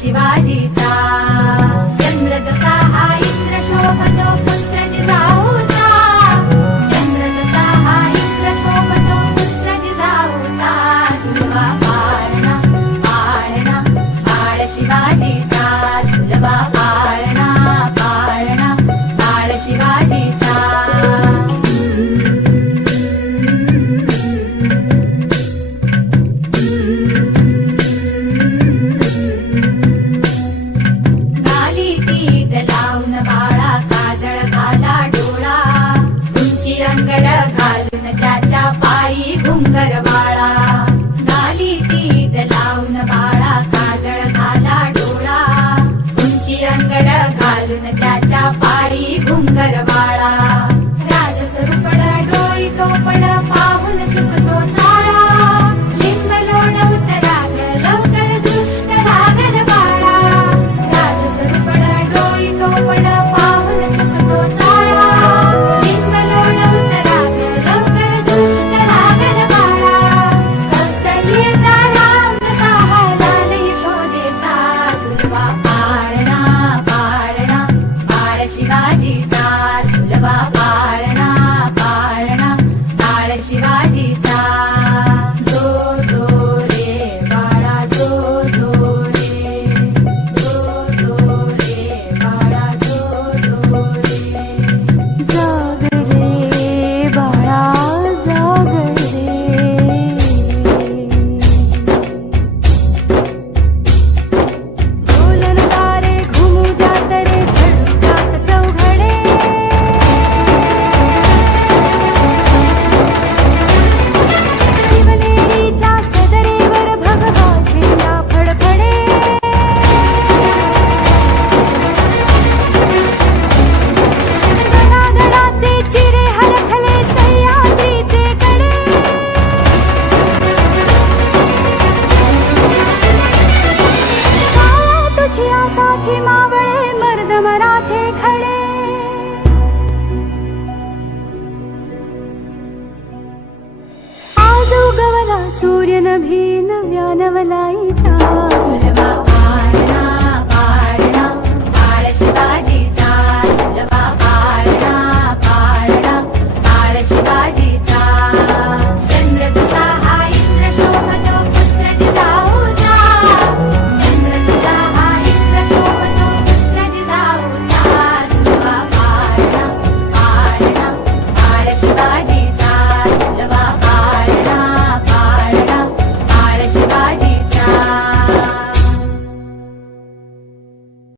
शिवाजीचा चंद्र जसा हा इंद्र शोभतो पुत्र जिजाऊचा चंद्र जसा हा इंद्र शोभतो पुत्र जिजाऊचा सुलभा पाळणा पाळणा पाळ शिवाजीचा सुलभा पाळणा पाळणा पाळ शिवाजीचा त्याच्या पायी घुंगरवाळा गाली तीट लावून बाळा काजळ घाला डोळा उंची अंगड घालून त्याच्या पायी घुंगरवाळा राजसरूपड डोई टोपड पाहून चुकतो चाळा लिंब लोण उतराग लवकर दृष्ट लागल बाळा राजसरूपड डोई टोपड पाहून चुकतो चाळा लिंब लोण उतराग लवकर दृष्ट लागल बाळा कौसल्येचा राम जसा लाल यशोदेचा सुलभा पाळणा पाळणा पाळ शिवाजीचा सुलभा पाळणा पाळणा पाळ शिवाजीचा जो जो रे बाळा जो जो रे बाळा जो जो रे जाग रे बाळा जाग रे बोलन तारे घुमू जात रे झडतात चौघडे शिवनेरीच्या सदरेवर भगवा झेंडा फडफडे धडाधडाचे चिरे हलखले सह्याद्रीचे कडे काळ्या तुझ्या साथी मावळे मर्द मराठे खडे आज उगवला सूर्य नभी नव्या नवलाईचा